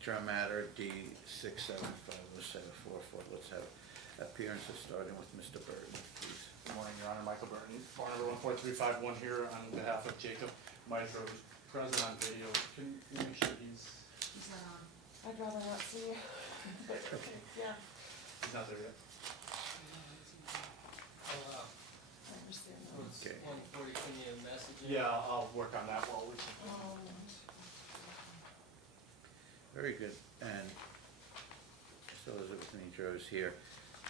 Trial matter D675074. Let's have appearances starting with Mr. Burton, please. Good morning, Your Honor. Michael Burton, bar number 14351 here on behalf of Jacob Maestro, who's present on video. Can you make sure he's not on. I'd rather not see you, but okay, yeah, he's not there yet? I understand that. Okay. 140, can you message him? Yeah, I'll work on that while we. Very good. And so Elizabeth Nitro is here.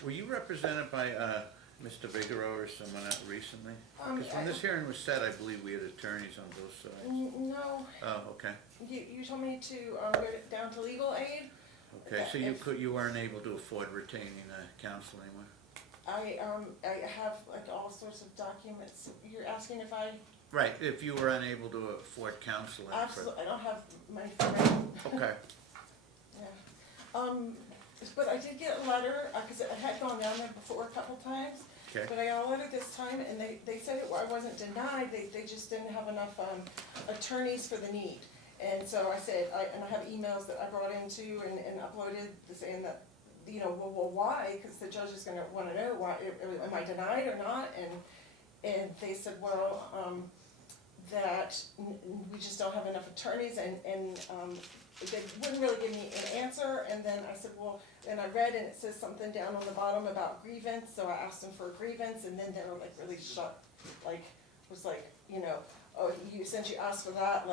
Were you represented by Mr. Bigelow or someone else recently? Because when this hearing was set, I believe we had attorneys on both sides. No, Oh, okay. you told me to go down to legal aid. Okay, so you weren't able to afford retaining counsel anymore? I have like all sorts of documents. You're asking if I, Right, if you were unable to afford counsel. absolutely, I don't have money for that. Okay. Yeah. But I did get a letter, because I had gone down there before a couple times. Okay. But I got a letter this time, and they said I wasn't denied, they just didn't have enough attorneys for the need. And so I said, and I have emails that I brought into and uploaded saying that, well, why? Because the judge is gonna wanna know, why, am I denied or not? And they said, well, that we just don't have enough attorneys, and they wouldn't really give me an answer. And then I said, well, and I read, and it says something down on the bottom about grievance, so I asked them for a grievance, and then they were like really shocked, was like, oh, since you asked for that,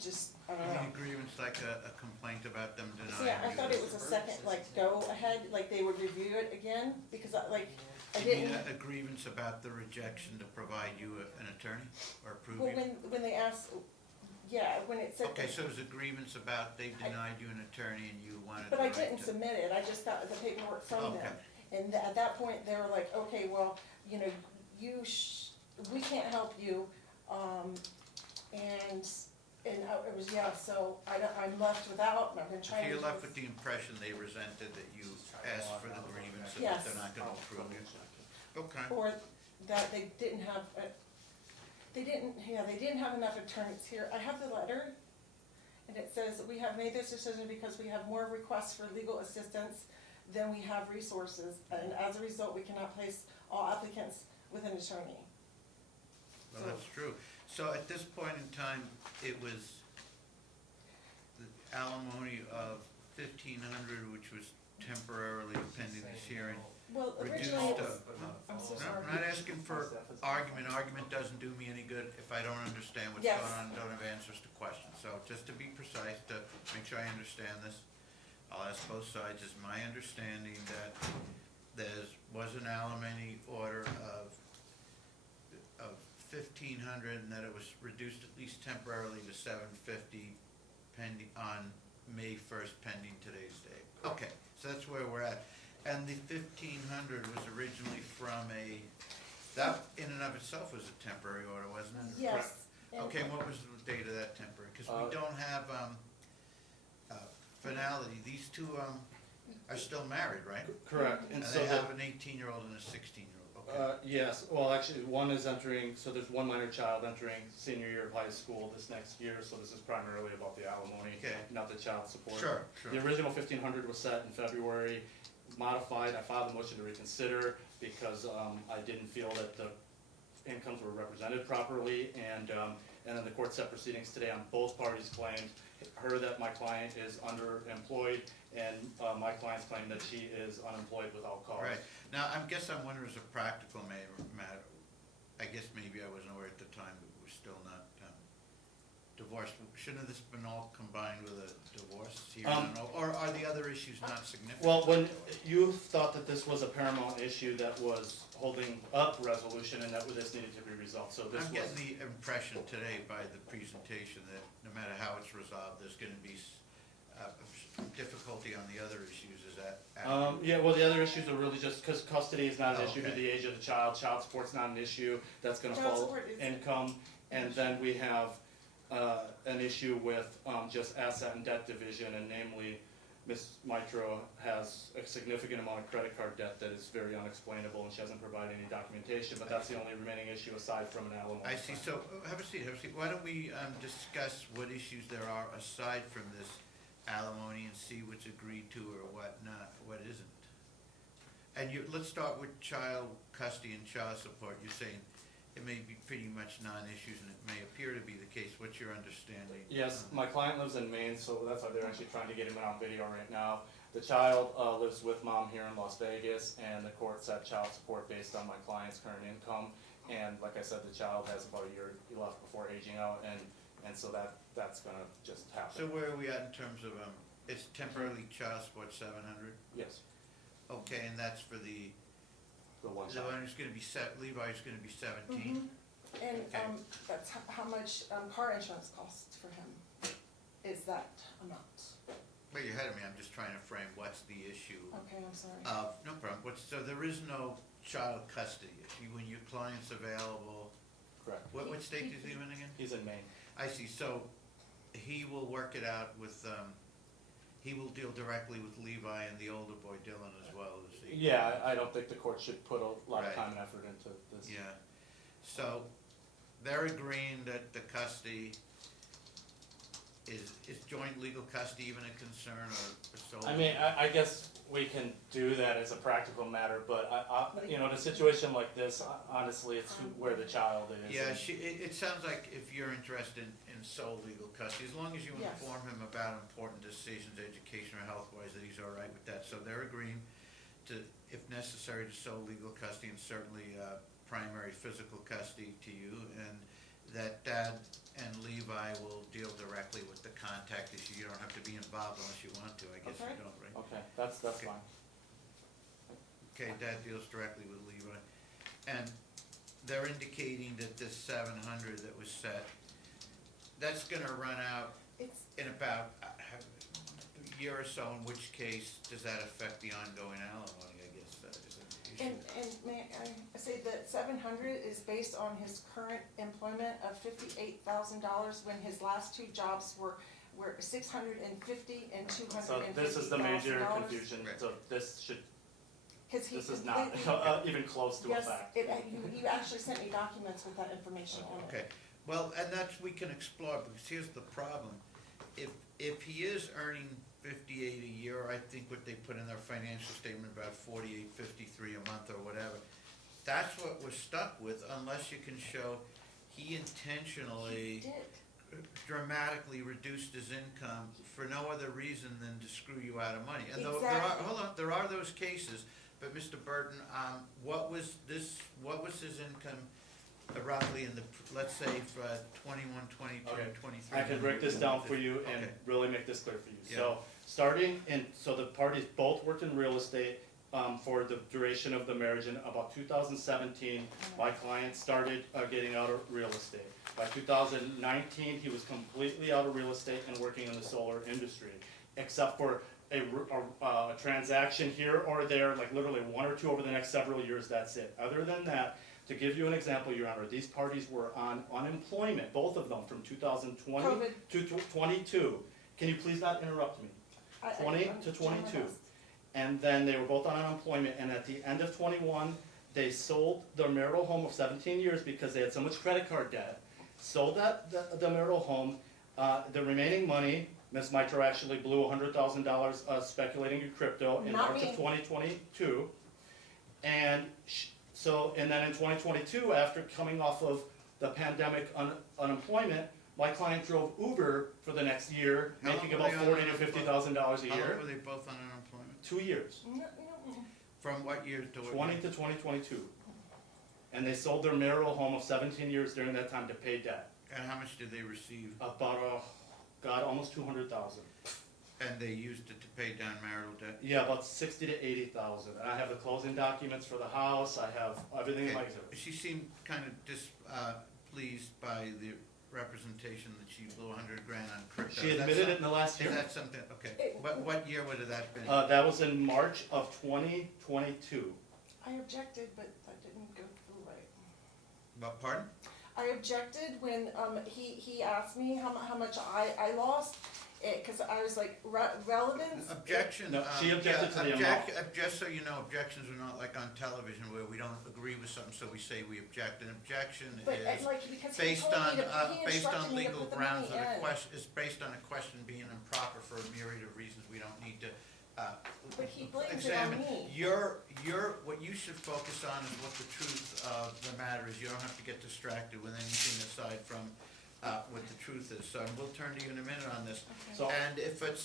just, I don't know. Any grievance, like a complaint about them denying? So yeah, I thought it was a second, go ahead, they would review it again, because I didn't. You mean a grievance about the rejection to provide you an attorney, or approve Well, you? when they asked, yeah, when it said. Okay, so it was a grievance about they denied you an attorney and you wanted the But I right didn't to- submit it, I just got the paperwork from Okay. them. And at that point, they were like, okay, well, we can't help you, it was, yeah, so I'm left without, and I've been So trying to. you're left with the impression they resented that you asked for the grievance and Yes. that they're not gonna approve you? Okay. Or that they didn't have, they didn't have enough attorneys here. I have the letter, and it says, we have made this decision because we have more requests for legal assistance than we have resources, and as a result, we cannot place all applicants with an attorney. Well, that's true. So at this point in time, it was the alimony of $1,500, which was temporarily pending this hearing. Well, Reduced originally, to, I'm so no, sorry. I'm not asking for argument. Argument doesn't do me any good if I don't understand what's Yes. going on and don't have answers to questions. So just to be precise, to make sure I understand this, I'll ask both sides. Is my understanding that there was an alimony order of $1,500 and that it was reduced at least temporarily to $750 pending on May 1st, pending today's date. Okay, so that's where we're at. And the $1,500 was originally from that in and of itself was a temporary order, wasn't it? Yes. Okay, and what was the date of that temporary? Because we don't have finality. These two are still married, right? Correct. And so they have an 18-year-old and a 16-year-old. Okay. Yes, well, actually, one is entering, so there's one minor child entering senior year of high school this next year, so this is primarily about the alimony, Okay. not the child support. Sure. The original $1,500 was set in February, modified. I filed a motion to reconsider because I didn't feel that the incomes were represented properly, and then the court set proceedings today on both parties' claims. Her that my client is underemployed, and my client's claim that she is unemployed without cause. Right. Now, I'm wondering as a practical matter, I guess maybe I wasn't aware at the time, but we're still not divorced. Shouldn't have this been all combined with a divorce here? Or are the other issues not significant? Well, when you thought that this was a paramount issue that was holding up resolution and that this needed to be resolved, so this was. I'm getting the impression today by the presentation that no matter how it's resolved, there's going to be difficulty on the other issues. Is that accurate? Yeah, well, the other issues are really just because custody is not an issue to Okay. the age of the child support's not an issue, that's gonna Child fall support is- income, and then we have, an issue with, just asset and debt division, and namely, Ms. Mitro has a significant amount of credit card debt that is very unexplainable, and she hasn't provided any documentation, but that's the only remaining issue aside from an alimony. I see. So have a seat. Why don't we discuss what issues there are aside from this alimony and see what's agreed to or what not, what isn't. And let's start with child custody and child support. You're saying it may be pretty much non-issues and it may appear to be the case. What's your understanding? Yes, my client lives in Maine, so that's why they're actually trying to get him on video right now. The child lives with mom here in Las Vegas, and the court set child support based on my client's current income. And like I said, the child has about a year left before aging out, and so that's gonna just happen. So where are we at in terms of, it's temporarily child support 700? Yes, Okay, and that's for the one one child. who's gonna be Levi's gonna be 17? And, Okay. that's how much, car insurance costs for him, is that amount. Well, you're ahead of me, I'm just trying to frame what's the issue. Okay, I'm sorry. No problem. So there is no child custody issue when your client's available? Correct. What state does he live in again? He's in Maine. I see, so he will work it out with, he will deal directly with Levi and the older boy Dylan as well, is he? Yeah, I don't think the court should put a lot of Right. time and effort into this. Yeah, so they're agreeing that the custody is joint legal custody even a concern or sole? I mean, I guess we can do that as a practical matter, but you know, in a situation like this, honestly, it's where the child is. Yeah, it sounds like if you're interested in sole legal custody, as long as you Yes. inform him about important decisions, education or health-wise, that he's all right with that. So they're agreeing to, if necessary, to sole legal custody and certainly primary physical custody to you, and that Dad and Levi will deal directly with the contact issue. You don't have to be involved unless you want to. I guess Okay. you don't, right? Okay, that's Okay. fine. Okay, Dad deals directly with Levi. And they're indicating that this 700 that was set, that's gonna run out It's, in about a year or so, in which case does that affect the ongoing alimony, I guess, that is an issue. and may I say that 700 is based on his current employment of $58,000 when his last two jobs were $650 and $250,000. So this is the major confusion, Right. so this should, Cause he this is not completely, even close to a yes, fact. you actually sent me documents with that information on it. Okay, well, and that's, we can explore, because here's the problem. If he is earning 58 a year, I think what they put in their financial statement, about 48, 53 a month or whatever, that's what we're stuck with, unless you can show he intentionally He did. dramatically reduced his income for no other reason than to screw you out of money. And there are, Exactly. hold on, there are those cases, but Mr. Burton, what was his income roughly in the, let's say, for 21, 22, Okay. 23? I can break this down for you and Okay. really make this clear for you. Yeah. So, starting in, so the parties both worked in real estate, for the duration of the marriage. In about 2017, my client started getting out of real estate. By 2019, he was completely out of real estate and working in the solar industry, except for a transaction here or there, like literally one or two over the next several years, that's it. Other than that, to give you an example, Your Honor, these parties were on unemployment, both of them, from 2020 COVID. to 22. Can you please not interrupt me? 20 I'm to trying my 22. best. And then they were both on unemployment, and at the end of 21, they sold their marital home of 17 years because they had so much credit card debt. Sold the marital home, the remaining money, Ms. Mitra actually blew $100,000 speculating in crypto in Not March me. of 2022. And then in 2022, after coming off of the pandemic unemployment, my client drove Uber for the next year, How long making were about they on $40,000 to $50,000 a How long year. were they both on unemployment? 2 years. No. From what year to what 20 year? to 2022. And they sold their marital home of 17 years during that time to pay debt. And how much did they receive? About, almost 200,000. And they used it to pay down marital debt? Yeah, about 60 to 80,000. And I have the closing documents for the house, I have everything in my Okay. exhibit. She seemed kind of displeased by the representation that she blew $100,000 on crypto. She Is that admitted it some- in the last Is year. that something, okay, what year would have that been? That was in March of 2022. I objected, but that didn't go through right. What, pardon? I objected when he asked me how much I lost, cause I was like, relevance? Objection. No, she objected to the amount. Just so you know, objections are not like on television where we don't agree with something, so we say we object. An objection But is like, because he based told on, me to, he based instructed on me to legal put the grounds money that in. is based on a question being improper for a myriad of it on cross-examine. me. What you should focus on is what the truth of the matter is. You don't have to get distracted with anything aside from, what the truth is. So we'll turn to you in a minute on this. Okay. So, And if it's,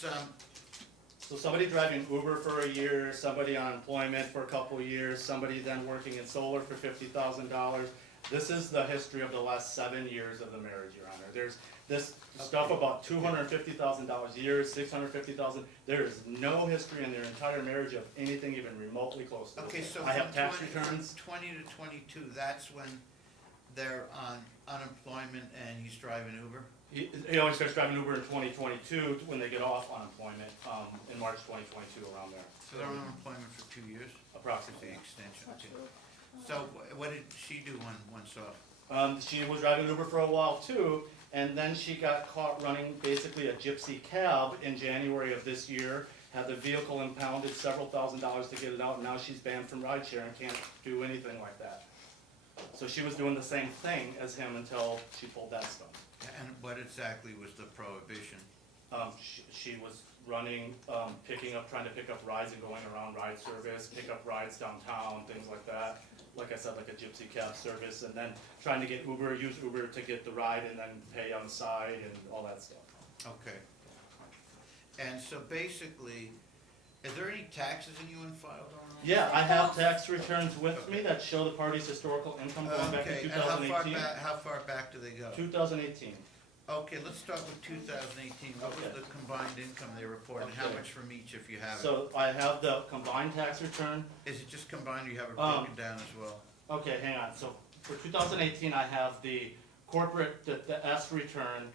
so somebody driving Uber for a year, somebody on employment for a couple of years, somebody then working in solar for $50,000. This is the history of the last 7 years of the marriage, Your Honor. There's this stuff about $250,000 a year, $650,000. There is no history in their entire marriage of anything even remotely close to okay, this. so I have from tax 20 returns. from 20 to 22, that's when they're on unemployment and he's driving Uber? He only starts driving Uber in 2022 when they get off unemployment, in March 2022, around there. So they're on unemployment for 2 years? The Approximately. extension, That's okay. true. So what did she do once off? She was driving Uber for a while too, and then she got caught running basically a gypsy cab in January of this year, had the vehicle impounded several $1,000s to get it out, and now she's banned from rideshare and can't do anything like that. So she was doing the same thing as him until she pulled that stuff. And what exactly was the prohibition? She was running, trying to pick up rides and going around ride service, pick up rides downtown, things like that. Like I said, like a gypsy cab service, and then trying to get Uber, use Uber to get the ride and then pay on the side and all that stuff. Okay. And so basically, is there any taxes in you unfiled on? Yeah, I have tax returns with me that show the party's historical income going back to Okay, and 2018. how far back do they go? 2018. Okay, let's start with 2018. What was Okay. the combined income they reported, and how Okay. much from each if you have it? So I have the combined tax return. Is it just combined or you have it Um, broken down as well? Okay, hang on. So for 2018, I have the corporate, the S return,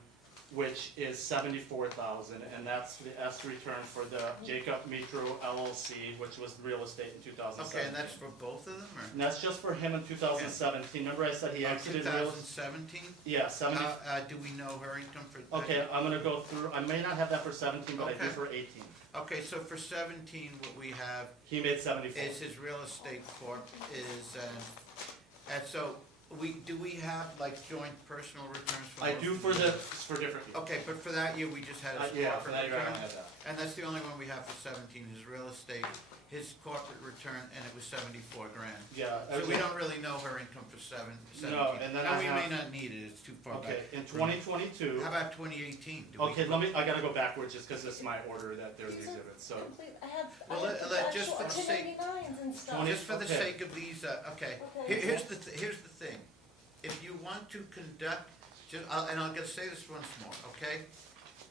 which is 74,000, and that's the S return for the Jacob Mitro LLC, which was real estate in 2017. Okay, and that's for both of them, or? And that's just for him in 2017. Remember I said he exited real? 2017? Yeah, 70. Do we know her income for? Okay, I'm gonna go through, I may not have that for 17, but I do Okay. for 18. Okay, so for 17, what we have He made 74. is his real estate corp is, and so do we have like joint personal returns for I both do of for you? for different people. Okay, but for that year, we just had his Yeah, for corporate that year I return? don't have that. And that's the only one we have for 17, his real estate, his corporate return, and it was 74 grand. Yeah. So we don't really know her income for 17. No, and then I we may have- not need it, it's too far back. Okay, in 2022. How about 2018? Okay, I gotta go backwards just because this is my order that there's the exhibits, so. Complete, I have, Well, just for the actual sake- 1099s and stuff. Just for the Okay. sake of these, okay, Okay. here's the thing. If you want to conduct, and I'm gonna say this once more, okay?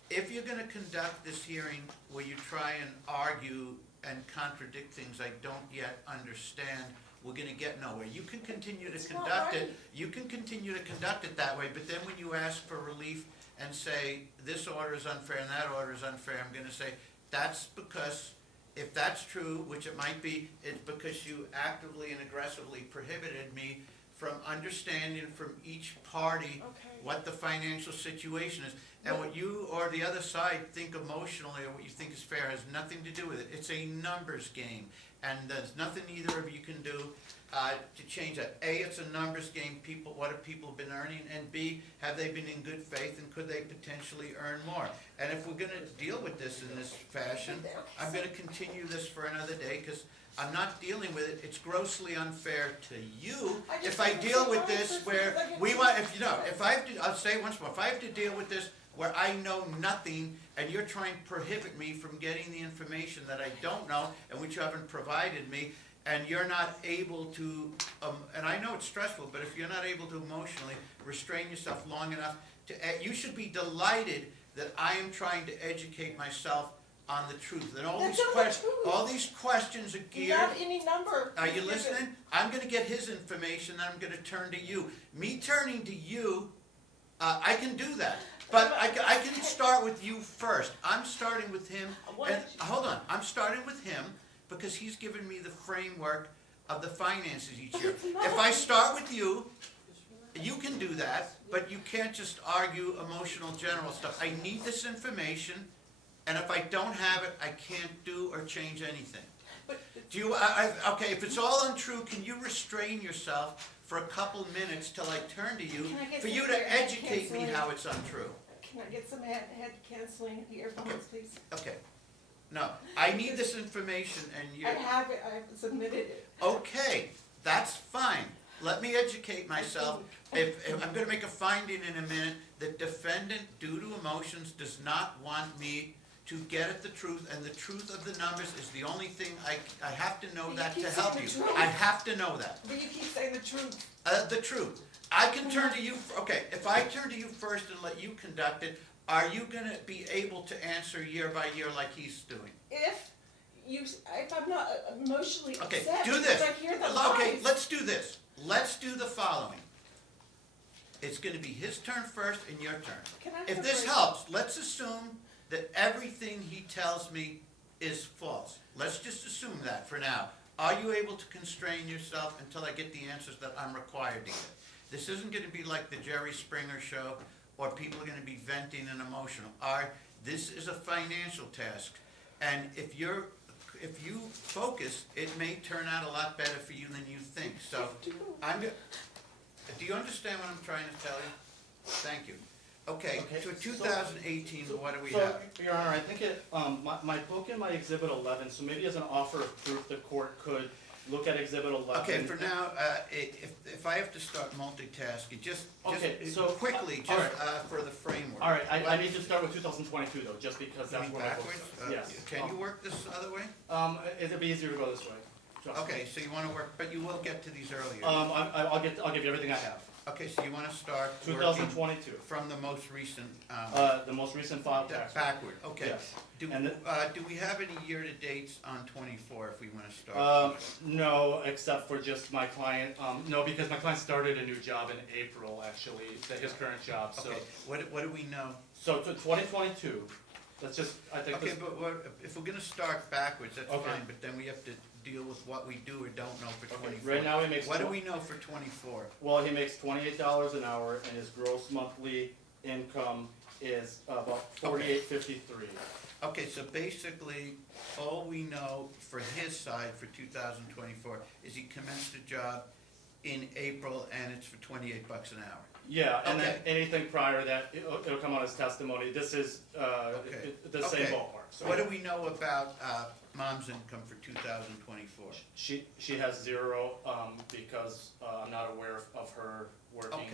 If you're gonna conduct this hearing where you try and argue and contradict things I don't yet understand, we're gonna get nowhere. You can continue to It's not conduct it, right. you can continue to conduct it that way, but then when you ask for relief and say, this order is unfair and that order is unfair, I'm gonna say, that's because, if that's true, which it might be, it's because you actively and aggressively prohibited me from understanding from each party Okay. what the financial situation is. And what you or the other side think emotionally or what you think is fair has nothing to do with it. It's a numbers game. And there's nothing either of you can do to change that. A, it's a numbers game. What have people been earning? And B, have they been in good faith and could they potentially earn more? And if we're gonna deal with this in this fashion, I'm gonna continue this for another day because I'm not dealing with it. It's grossly unfair to you. I just If I think deal it's with fine this for where people that we get want, sick. if you know, I'll say it once more, if I have to deal with this where I know nothing and you're trying to prohibit me from getting the information that I don't know and which you haven't provided me, and you're not able to, and I know it's stressful, but if you're not able to emotionally restrain yourself long enough to, you should be delighted that I am trying to educate myself on the truth. And all That's these not the questions, truth. all these questions are Do you geared. have any number? Are you Give it. listening? I'm gonna get his information, then I'm gonna turn to you. Me turning to you, I can do that. But I can start with you first. I'm starting with him, What and, did you- hold on, I'm starting with him because he's given me the framework of the finances each year. But it's not. If I start with you, you can do that, but you can't just argue emotional general stuff. I need this information, and if I don't have it, I can't do or change anything. But Do you, okay, if it's all untrue, can you restrain yourself for a couple minutes till I turn to you, Can I get for some you of your to head educate me canceling? how it's untrue? can I get some head canceling earphones, please? Okay, no, I need this information and you. I have it, I've submitted it. Okay, that's fine. Let me educate myself. If I'm gonna make a finding in a minute, the defendant, due to emotions, does not want me to get at the truth, and the truth of the numbers is the only thing I have to know You that keep to help saying you. the truth. I have to know that. But you keep saying the truth. The truth. I can turn to you, okay, if I turn to you first and let you conduct it, are you gonna be able to answer year by year like he's doing? If I'm not emotionally Okay, upset do because this. I hear the Okay, lies. let's do this. Let's do the following. It's gonna be his turn first and your turn. Can I have If a this break? helps, let's assume that everything he tells me is false. Let's just assume that for now. Are you able to constrain yourself until I get the answers that I'm required to get? This isn't gonna be like the Jerry Springer show, or people are gonna be venting and emotional. This is a financial task, and if you focus, it may turn out a lot better for you than you think, so, do you understand what I'm trying to tell you? Thank you. Okay, Okay, so so- 2018, what do we So, have? Your Honor, I think my book and my Exhibit 11, so maybe as an offer of proof, the court could look at Exhibit 11. Okay, for now, if I have to start multitasking, just Okay, so- quickly, all just right. For the framework. All right, I need to start with 2022 though, just because that's Going where my book backwards? starts. Yes. Can you work this other way? It'd be easier to go this way. Trust me. Okay, so you wanna work, but you will get to these earlier. I'll give you everything I have. Okay, so you wanna start working 2022, from the most recent, the most recent file tax. backward, okay. Yes. Do And do we have any year-to-dates on 24 if we wanna start? No, except for just my client, no, because my client started a new job in April, actually, his current job, so. Okay, what do we know? So to 2022, that's just, I think Okay, this, but if we're gonna start backwards, that's Okay. fine, but then we have to deal with what we do or don't know for okay, 24. right now he makes. What do we know for 24? Well, he makes $28 an hour and his gross monthly income is about $48.53. Okay, so basically, all we know for his side for 2024 is he commenced a job in April and it's for $28 an hour. Yeah, and then Okay. anything prior to that, it'll come on as testimony, this is, Okay. the same Okay. ballpark, so. What do we know about mom's income for 2024? She has zero, because, I'm not aware of her working.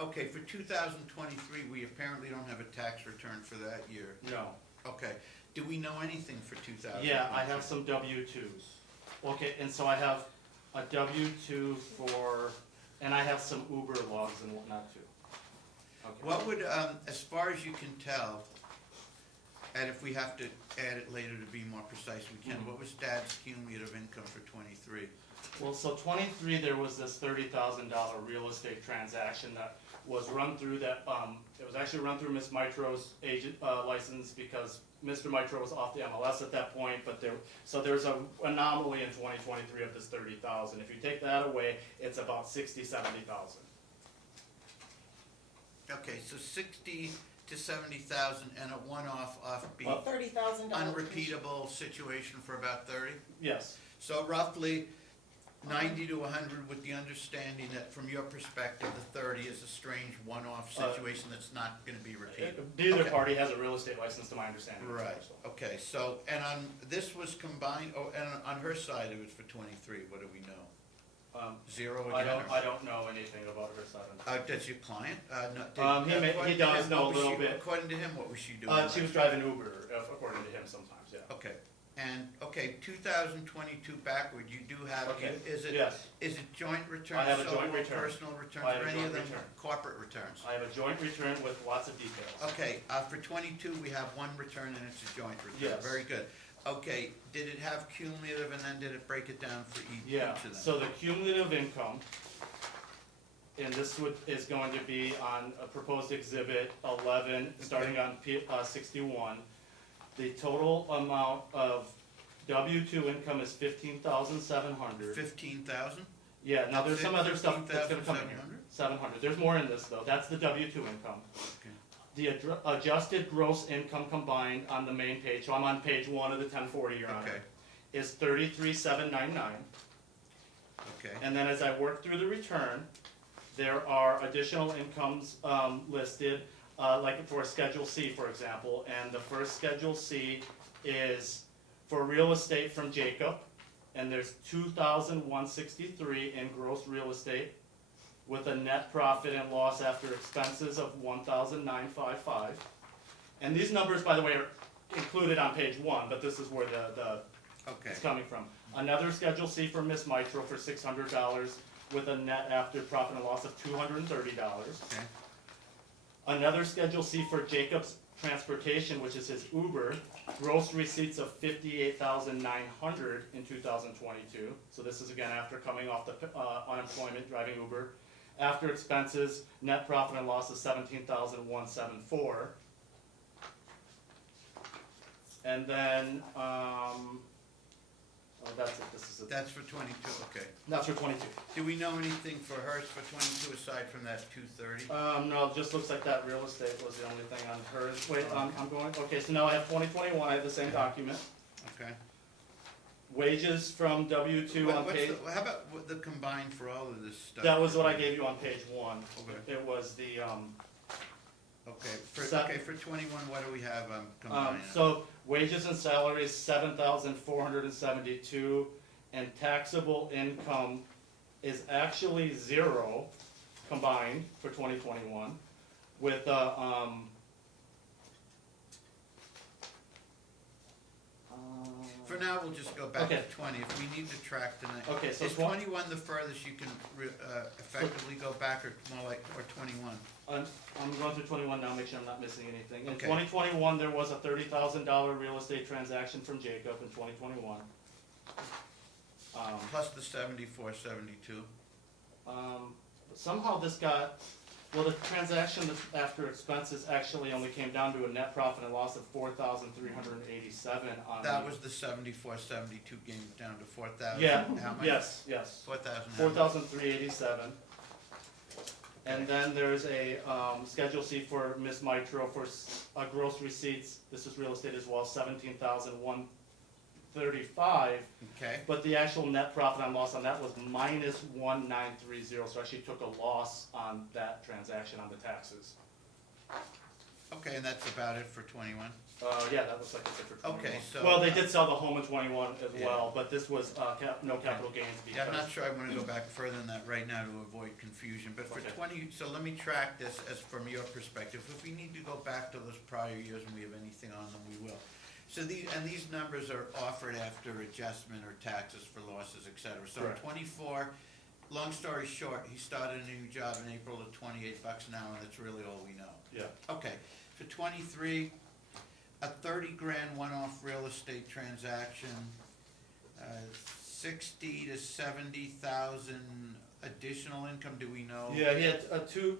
Okay, for 2023, we apparently don't have a tax return for that year. No. Okay, do we know anything for 2023? Yeah, I have some W-2s. Okay, and so I have a W-2 for, and I have some Uber logs and whatnot too. Okay. What would, as far as you can tell, and if we have to add it later to be more precise, we can, Mhm. what was Dad's cumulative income for 23? Well, so 23, there was this $30,000 real estate transaction that was run through that, it was actually run through Ms. Mitro's agent, license because Mr. Mitro was off the MLS at that point, but so there's an anomaly in 2023 of this 30,000. If you take that away, it's about 60, 70,000. Okay, so 60 to 70,000 and a one-off offbeat, $30,000. unrepeatable situation for about 30? Yes. So roughly 90 to 100 with the understanding that from your perspective, the 30 is a strange one-off situation that's not gonna be repeated. Neither Okay. party has a real estate license to my understanding. Right, So. okay, so, and this was combined, and on her side, it was for 23, what do we know? Zero I again? don't, I don't know anything about her side. Does your client, He according does to him, know a what was little she- bit. According to him, what was she doing? She was driving Uber, according to him sometimes, yeah. Okay, and, 2022 backward, you do have, Okay, is it yes. joint returns? I have a joint solo, return. personal returns, I have or a any of joint them return. corporate returns? I have a joint return with lots of details. Okay, for 22, we have one return and it's a joint return. Yes. Very good. Okay, did it have cumulative and then did it break it down for each Yeah, of them? so the cumulative income, and this is going to be on a proposed exhibit 11, starting on 61. The total amount of W-2 income is $15,700. 15,000? Yeah, now there's some other stuff that's gonna come in here. 15,700? 700, there's more in this though, that's the W-2 income. Okay. The adjusted gross income combined on the main page, so I'm on page 1 of the 1040, Your Honor, Okay, is $33,799. okay. And then as I work through the return, there are additional incomes listed, like for Schedule C, for example, and the first Schedule C is for real estate from Jacob, and there's 2,163 in gross real estate, with a net profit and loss after expenses of 1,955. And these numbers, by the way, are included on page 1, but this is where Okay, it's coming from. Another Schedule C for Miss Mitro for $600, with a net after profit and loss of $230. okay, Another Schedule C for Jacob's Transportation, which is his Uber, gross receipts of $58,900 in 2022. So this is again after coming off the unemployment driving Uber. After expenses, net profit and loss is $17,174. And then, that's it. This is it. that's for 22, okay. That's for 22. Do we know anything for hers for 22 aside from that 230? No, it just looks like that real estate was the only thing on hers. Wait, I'm going, okay, so now I have 2021, I have the same document. Okay. Wages from W-2 on page, How about the combined for all of this stuff? that was what I gave you on page 1. Okay. It was the, Okay, for 21, what do we have combined? so wages and salaries, 7,472, and taxable income is actually 0 combined for 2021, with For now, we'll just go back Okay. to 20. If we need to track tonight. Okay, so Is 21 the furthest you can effectively go back, or more like, or 21? I'm going through 21 now, make sure I'm not missing anything. In Okay. 2021, there was a $30,000 real estate transaction from Jacob in 2021. Plus the 74, 72. Somehow this got, well, the transaction that's after expenses actually only came down to a net profit and loss of $4,387 on. That was the 74, 72 gain down to 4,000. Yeah, How much? yes. 4,000. 4,387. And then there's a Schedule C for Miss Mitro for gross receipts. This is real estate as well, 17,135. Okay. But the actual net profit and loss on that was minus 1,930. So actually took a loss on that transaction on the taxes. Okay, and that's about it for 21. Yeah, that looks like it's it for 21. Okay, so. Well, they did sell the home in 21 as Yeah. well, but this was no capital gains Yeah, I'm not because. sure I want to go back further than that right now to avoid confusion, but for Okay. 20, so let me track this as from your perspective. If we need to go back to those prior years and we have anything on them, we will. So these numbers are offered after adjustment or taxes for losses, et cetera. So in Correct. 24, long story short, he started a new job in April at $28 an hour, and that's really all we know. Yeah. Okay, for 23, a 30 grand one-off real estate transaction, 60 to 70,000 additional income, do we know? Yeah, he had two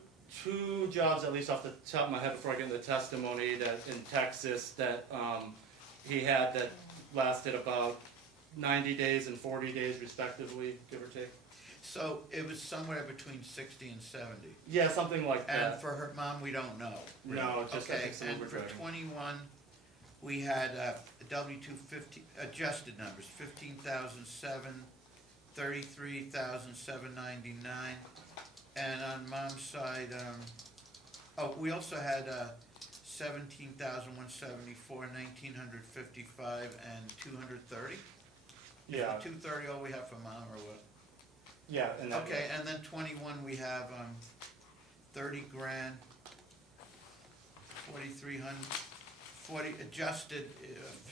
jobs, at least off the top of my head before I get into the testimony, that in Texas that he had that lasted about 90 days and 40 days respectively, give or take. So it was somewhere between 60 and 70. Yeah, something like And that. for her mom, we don't know. really. No, it's just, I Okay, think, some and for overdraft. 21, we had W-2 adjusted numbers, 15,007, 33,799, and on mom's side, we also had 17,174, 1,955, and 230. Yeah, 230, all we have for mom, or what? yeah, and that. Okay, and then 21, we have 30 grand, 4,300, 40 adjusted,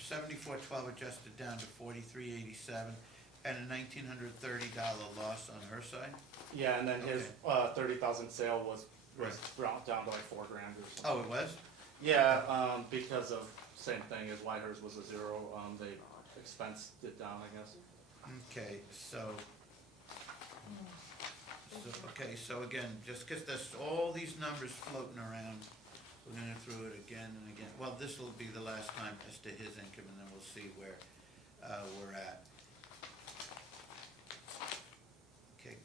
7412 adjusted down to 4,387, and a $1,930 loss on her side. Yeah, and then his Okay. 30,000 sale was Right. brought down to like $4,000 or something. Oh, it was? Yeah, because of same thing as why hers was a 0. They expensed it down, I guess. Okay, so again, just because there's all these numbers floating around, we're gonna go through it again and again. Well, this will be the last time as to his income, and then we'll see where we're at. Okay,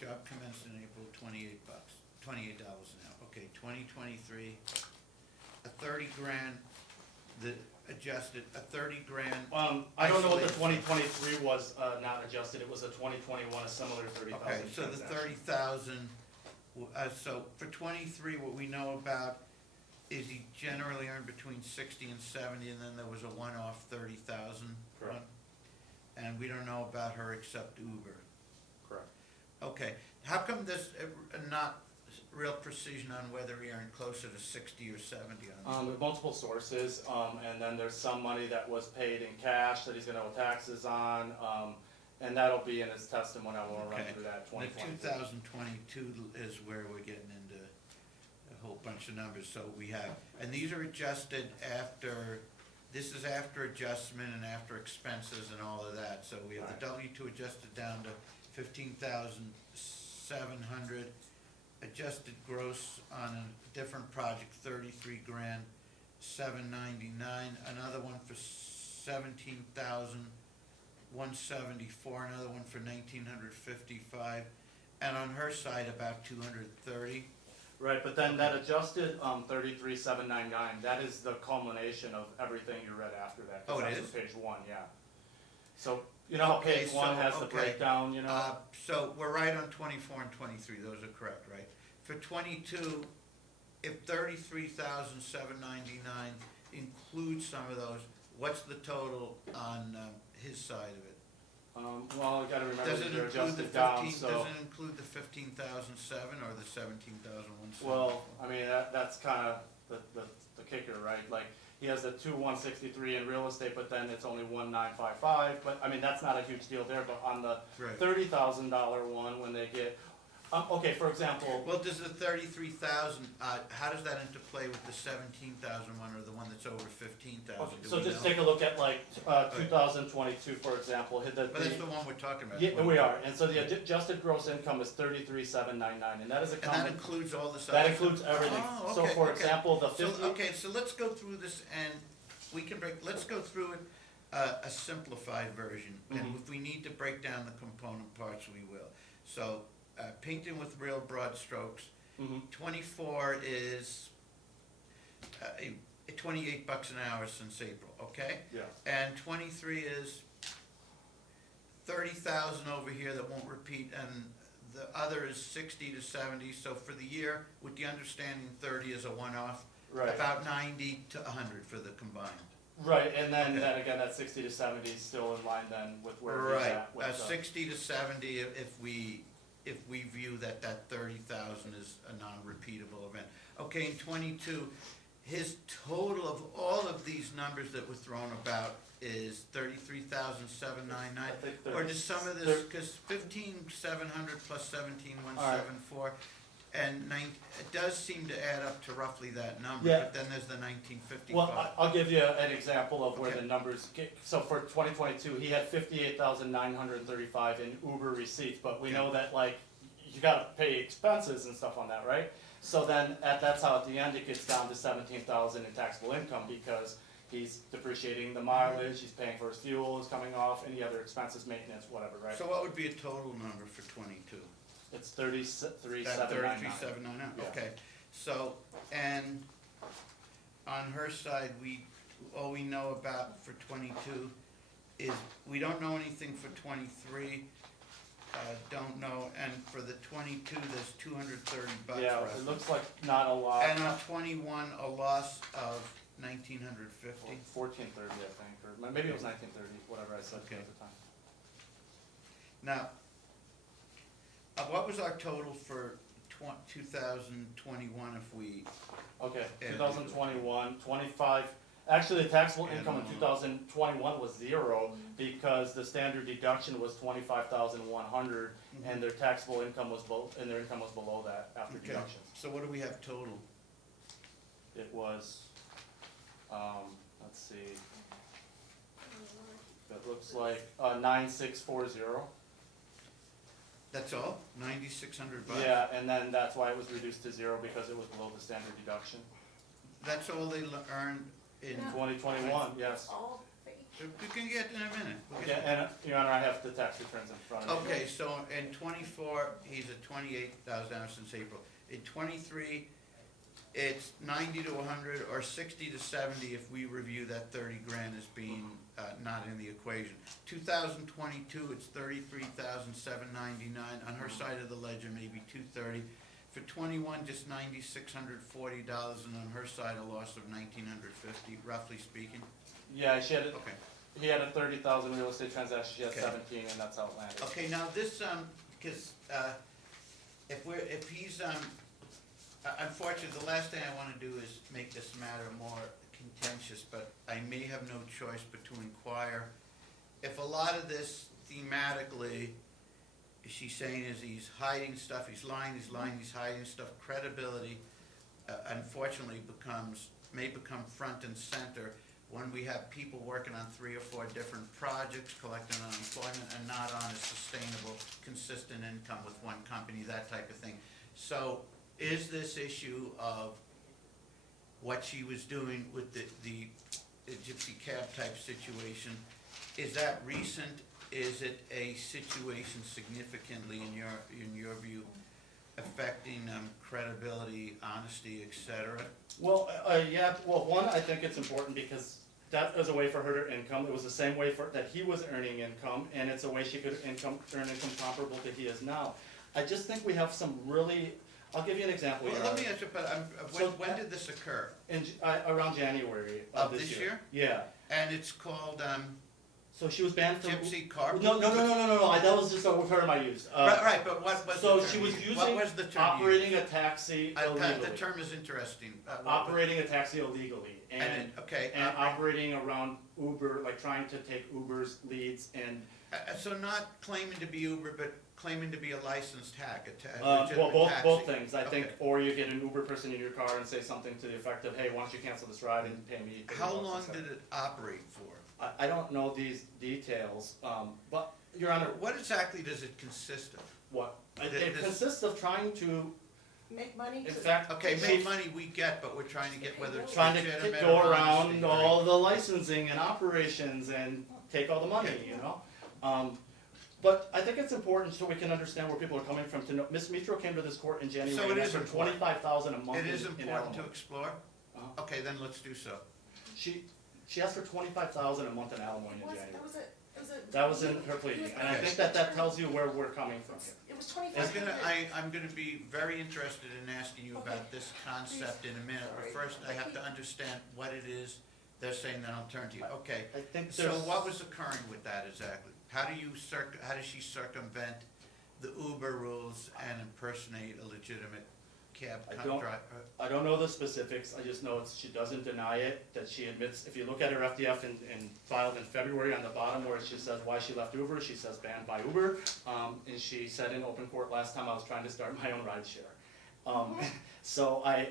job commenced in April, $28 an hour. Okay, 2023, a 30 grand, the adjusted, a 30 grand. I don't know what the Isolated. 2023 was not adjusted. It was a 2021, a similar 30,000. Okay, so the transaction. 30,000, so for 23, what we know about is he generally earned between 60 and 70, and then there was a one-off 30,000? Correct. And we don't know about her except Uber. Correct. Okay, how come there's not real precision on whether he earned closer to 60 or 70 on With multiple sources, and then there's some money that was paid in cash that he's gonna owe taxes on, and that'll be in his testimony. I won't run Okay. through that. The 2022. 2022 is where we're getting into a whole bunch of numbers, so we have, and these are adjusted after, this is after adjustment and after expenses and all of that, so we have the W-2 adjusted down to 15,700, adjusted gross on a different project, 33 grand, 799, another one for 17,174, another one for 1,955, and on her side, about 230. Right, but then that adjusted 33,799, that is the culmination of everything you read after that. 'Cause Oh, it that's is? on page 1, yeah. So, you know how Okay, page 1 so- has the okay. breakdown, you know? So we're right on 24 and 23, those are correct, right? For 22, if 33,799 includes some of those, what's the total on his side of it? Well, you gotta remember Does that it they're include the adjusted down, 15, so. does it include the 15,007 or the 17,170? Well, I mean, that's kinda the kicker, right? Like, he has the 2,163 in real estate, but then it's only 1,955, but, I mean, that's not a huge deal there, but on the Right. $30,000 one, when they get, okay, for example, Well, does the 33,000, how does that interplay with the 17,000 one or the one that's over 15,000? okay, so just take a look at like, 2022, for example, hit the. But that's the one we're talking about. Yeah, we are, and so the adjusted gross income is 33,799, and that is a And that common, includes all this other that stuff? includes everything. Oh, So okay, for okay. example, the So, 50. okay, so let's go through this and we can let's go through it, a simplified version. And Mhm. if we need to break down the component parts, we will. So, painting with real broad strokes, Mhm. 24 is, 28 bucks an hour since April, okay? Yeah, And 23 is 30,000 over here that won't repeat, and the other is 60 to 70, so for the year, with the understanding 30 is a one-off, right. about 90 to 100 for the combined. Right, and then, Okay. then again, that 60 to 70 is still in line then with where he's Right, at with the. 60 to 70 if we view that 30,000 is a non-repeatable event. Okay, in 22, his total of all of these numbers that were thrown about is 33,799. I think Or does some of this, because 15,700 plus 17,174, and it does seem to add up to roughly that number, Yeah. but then there's the 1955. Well, I'll give you an example of where Okay. the numbers get, so for 2022, he had 58,935 in Uber receipts, but we know that like, you gotta pay expenses and stuff on that, right? So then, that's how at the end it gets down to 17,000 in taxable income, because he's depreciating the mileage, he's paying for his fuel, is coming off, any other expenses, maintenance, whatever, right? So what would be a total number for 22? It's 33,799. That 33,799, Yeah. okay. So, and on her side, all we know about for 22 is, we don't know anything for 23, don't know, and for the 22, there's 230 bucks Yeah, roughly. it looks like not a lot. And on 21, a loss of 1,950. 1430, I think, or maybe it was 1930, whatever I said Okay. at the time. Now, what was our total for 2021 if we, Okay, And- 2021, 25, actually the taxable And, income in 2021 was 0 because the standard deduction was 25,100 and their taxable income was their income was below that after okay, deductions. so what do we have total? It was, let's see, it looks like 9640. That's all? 9,600 bucks? Yeah, and then that's why it was reduced to 0 because it was below the standard deduction. That's all they earned in, Yeah. 2021, yes. All fake. we can get in a minute. We'll Okay, get- and Your Honor, I have the tax returns in front of me. Okay, so in 24, he's at 28,000 now since April. In 23, it's 90 to 100 or 60 to 70 if we review that 30 grand as being not in the equation. 2022, it's 33,799. On her side of the ledger, maybe 230. For 21, just $9,640, and on her side, a loss of $1,950, roughly speaking. Yeah, she had, Okay. he had a 30,000 real estate transaction, she had Okay. 17, and that's how it landed. Okay, now this, because if he's, unfortunately, the last thing I want to do is make this matter more contentious, but I may have no choice but to inquire. If a lot of this thematically, she's saying is he's hiding stuff, he's lying, he's hiding stuff, credibility, unfortunately may become front and center when we have people working on 3 or 4 different projects, collecting unemployment, and not on a sustainable, consistent income with one company, that type of thing. So is this issue of what she was doing with the gypsy cab type situation, is that recent? Is it a situation significantly, in your view, affecting credibility, honesty, etc.? Well, yeah, well, one, I think it's important because that was a way for her to income. It was the same way that he was earning income, and it's a way she could earn income comparable to he is now. I just think we have some really, I'll give you an example. Well, let me ask you, but when did this occur? Around January Of this year? Yeah. And it's called So she was banned from. gypsy car? No, that was just a term I used. Right, but what was So the term she was used? using, What was the term operating used? a taxi illegally. The term is interesting. Operating a taxi illegally. And Operating around Uber, like trying to take Uber's leads and. So not claiming to be Uber, but claiming to be a licensed hack, a Well, legitimate taxi. both things, I think, Okay. or you get an Uber person in your car and say something to the effect of, hey, why don't you cancel this ride and pay me $30 How long instead. did it operate for? I don't know these details, but, Your Honor, What exactly does it consist of? what? It This- consists of trying to, Make money in to. fact, Okay, she- make money we get, but we're trying to get whether it's trying legitimate to or go honesty, around right? all the licensing and operations and take all the money, Okay. you know? But I think it's important so we can understand where people are coming from to know, Ms. Mitro came to this court in January. So it and is asked for important. $25,000 a month It is in important to alimony. explore? Uh-huh. Okay, then let's do so. She asked for $25,000 a month in alimony in January. That was That was in her pleading, and I Okay. think that tells you where we're coming from here. It was I'm 2,500. I'm gonna be very interested in asking you about this concept in a minute, but Sorry. first I have to understand what it is they're saying, then I'll turn to you. Okay, I think so there's. what was occurring with that exactly? How does she circumvent the Uber rules and impersonate a legitimate cab I don't- driver? I don't know the specifics, I just know she doesn't deny it, that she admits, if you look at her FDF and filed in February on the bottom where she says why she left Uber, she says banned by Uber, and she said in open court last time I was trying to start my own ride share. So I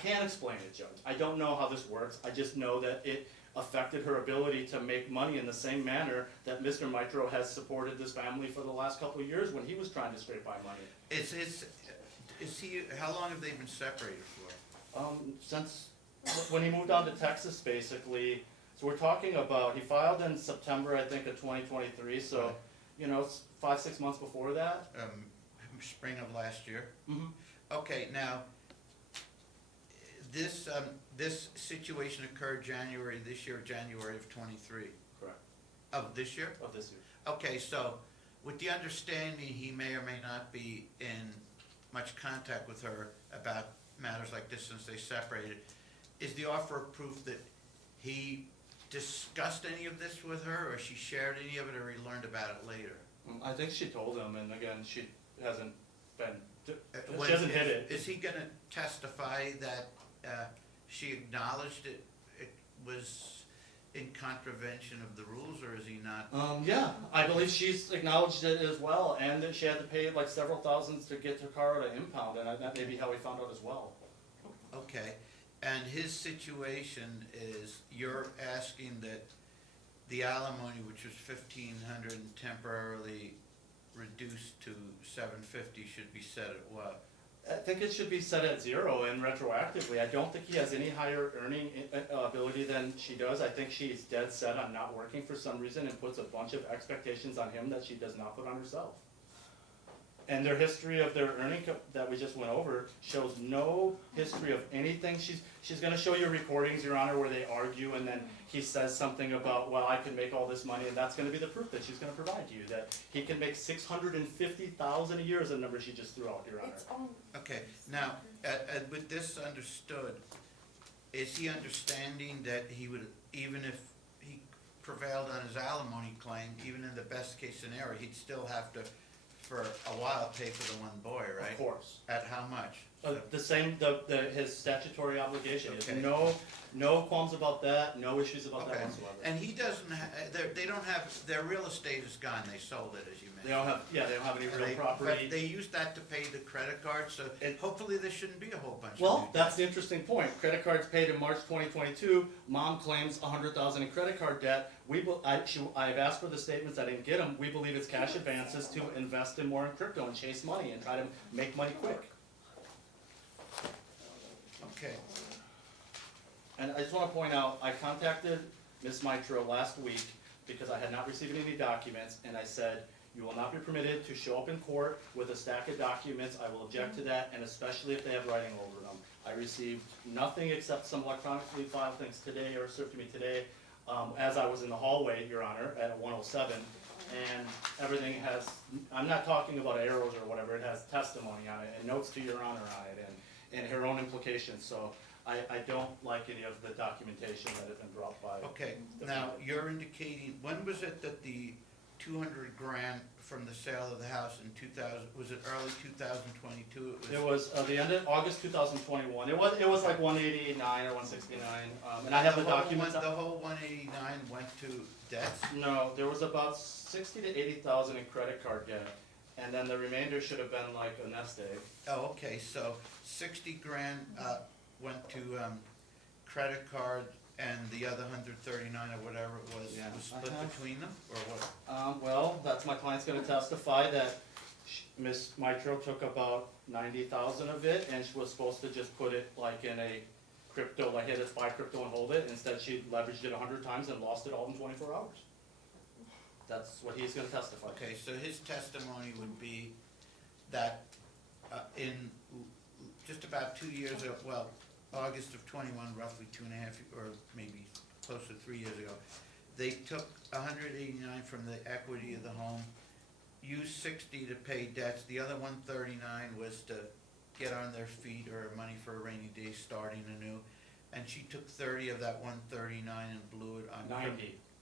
can't explain it, Judge, I don't know how this works, I just know that it affected her ability to make money in the same manner that Mr. Mitro has supported this family for the last couple of years when he was trying to scrape by money. How long have they been separated for? Since when he moved on to Texas, basically, so we're talking about, he filed in September, I think, of 2023, so, Right. you know, it's 5-6 months before that. Spring of last year? Mm-hmm. Okay, now, this situation occurred January this year, January of '23? Correct, Of this year? of this year. Okay, so with the understanding he may or may not be in much contact with her about matters like this since they separated, is the offer of proof that he discussed any of this with her, or she shared any of it, or he learned about it later? I think she told him, and again, she hasn't been, When- she hasn't hit it. Is he gonna testify that she acknowledged it was in contravention of the rules, or is he not? Yeah, I believe she's acknowledged it as well, and that she had to pay like several thousands to get her car at an impound, and that may be how he found out as well. Okay, and his situation is, you're asking that the alimony, which was $1,500 and temporarily reduced to $750, should be set at what? I think it should be set at 0 and retroactively. I don't think he has any higher earning ability than she does. I think she's dead set on not working for some reason and puts a bunch of expectations on him that she does not put on herself. And their history of their earning that we just went over shows no history of anything. She's gonna show you recordings, Your Honor, where they argue and then he says something about, well, I can make all this money, and that's gonna be the proof that she's gonna provide you, that he can make $650,000 a year is a number she just threw out, Your Honor. It's on. Okay, now, with this understood, is he understanding that he would, even if he prevailed on his alimony claim, even in the best case scenario, he'd still have to, for a while, pay for the one boy, right? Of course. At how much? The same, his statutory obligation, he has Okay. no qualms about that, no issues about that Okay. whatsoever. And he doesn't they don't have, their real estate is gone, they sold it, as you mentioned. They don't have any And real they- property. But they used that to pay the credit card, so hopefully there shouldn't be a whole bunch of. Well, new that's the debts. interesting point. Credit cards paid in March 2022. Mom claims $100,000 in credit card debt. I've asked for the statements. I didn't get them. We believe it's cash advances to invest in more in crypto and chase money and try to make money quick. Okay, And I just want to point out, I contacted Ms. Mitro last week because I had not received any documents, and I said, you will not be permitted to show up in court with a stack of documents. I will object to that, and especially if they have writing over them. I received nothing except some electronically filed things today, or served to me today, as I was in the hallway, Your Honor, at 107. And everything has, I'm not talking about arrows or whatever, it has testimony on it, and notes to Your Honor on it, and her own implications. So I don't like any of the documentation that has been brought by. okay, now, you're indicating, when was it that the 200 grand from the sale of the house in 2000, was it early 2022? It was the end of August 2021. It was like 189 or 169, and I have the documents. The whole 189 went to debts? No, there was about 60 to 80,000 in credit card debt, and then the remainder should have been like a nest egg. Oh, okay, so 60 grand went to credit card, and the other 139 or whatever it was, Yeah, was split I have- between them, or what? Well, that's my client's gonna testify that Ms. Mitro took about 90,000 of it, and she was supposed to just put it like in a crypto, like hit it, buy crypto and hold it. Instead, she leveraged it 100 times and lost it all in 24 hours. That's what he's gonna testify. Okay, so his testimony would be that in just about 2 years ago, well, August of 21, roughly 2.5, or maybe close to 3 years ago, they took 189 from the equity of the home, used 60 to pay debts, the other 139 was to get on their feet or money for a rainy day starting anew, and she took 30 of that 139 and blew it on.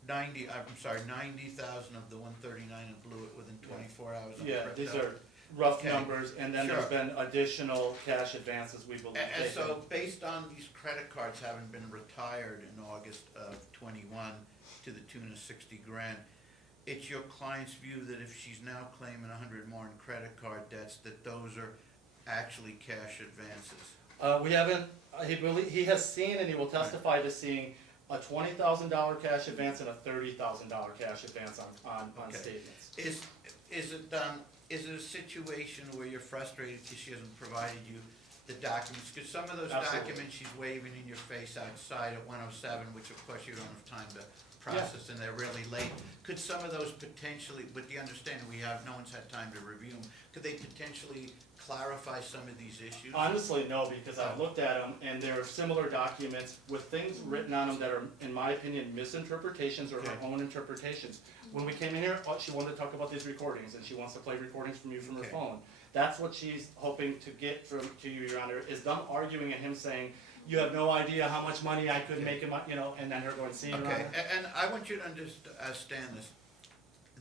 90, I'm sorry, 90,000 of the 139 and blew it within 24 hours on Yeah, crypto. these are rough Okay. numbers, and then there's Sure. been additional cash advances, we believe. And so, based on these credit cards having been retired in August of 21 to the tune of 60 grand, it's your client's view that if she's now claiming 100 more in credit card debts, that those are actually cash advances? We haven't, he has seen and he will testify to seeing a $20,000 cash advance and a $30,000 cash advance on Okay. statements. Is it a situation where you're frustrated because she hasn't provided you the documents? Because some of those Absolutely. documents she's waving in your face outside at 107, which of course you don't have time to process and they're really late. Could some of those potentially, with the understanding no one's had time to review them, could they potentially clarify some of these issues? Honestly, no, because I've looked at them and there are similar documents with things written on them that are, in my opinion, misinterpretations or her Okay. own interpretations. When we came in here, she wanted to talk about these recordings and she wants to play recordings from you from her Okay. phone. That's what she's hoping to get to you, Your Honor, is them arguing and him saying, you have no idea how much money I could make, and then her going, see, Your Okay, Honor. and I want you to understand this.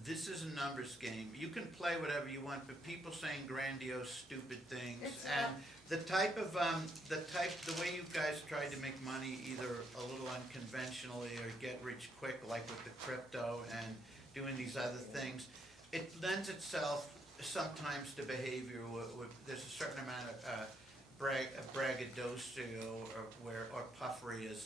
This is a numbers game. You can play whatever you want, but people saying grandiose, stupid things, It's and the way you guys tried to make money, either a little unconventionally or get rich quick, like with the crypto and doing these other things, it lends itself sometimes to behavior there's a certain amount of braggadocio or puffery as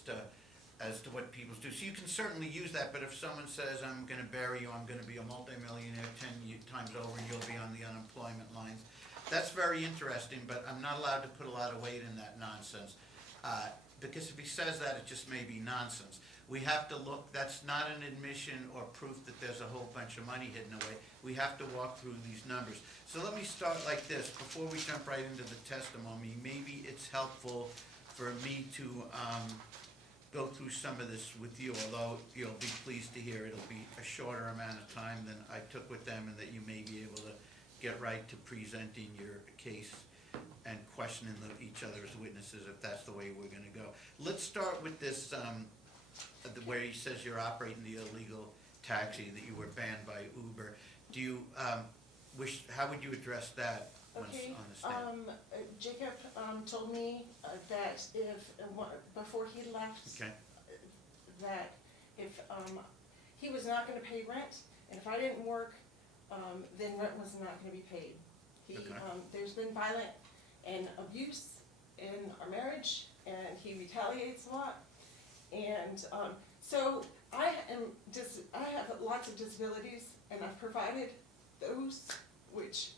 to what people do. So you can certainly use that, but if someone says, I'm gonna bury you, I'm gonna be a multimillionaire 10 times over, you'll be on the unemployment lines, that's very interesting, but I'm not allowed to put a lot of weight in that nonsense. because if he says that, it just may be nonsense. We have to look, that's not an admission or proof that there's a whole bunch of money hidden away. We have to walk through these numbers. So let me start like this, before we jump right into the testimony, maybe it's helpful for me to go through some of this with you, although you'll be pleased to hear it'll be a shorter amount of time than I took with them, and that you may be able to get right to presenting your case and questioning each other's witnesses if that's the way we're gonna go. Let's start with this, where he says you're operating the illegal taxi, that you were banned by Uber. Do you, how would you address that once Okay, on the stand? Jacob, told me that if, before he left, Okay, that if, he was not gonna pay rent, and if I didn't work, then rent was not gonna be paid. He, Okay. There's been violent and abuse in our marriage, and he retaliates a lot. And, so I have lots of disabilities, and I've provided those, which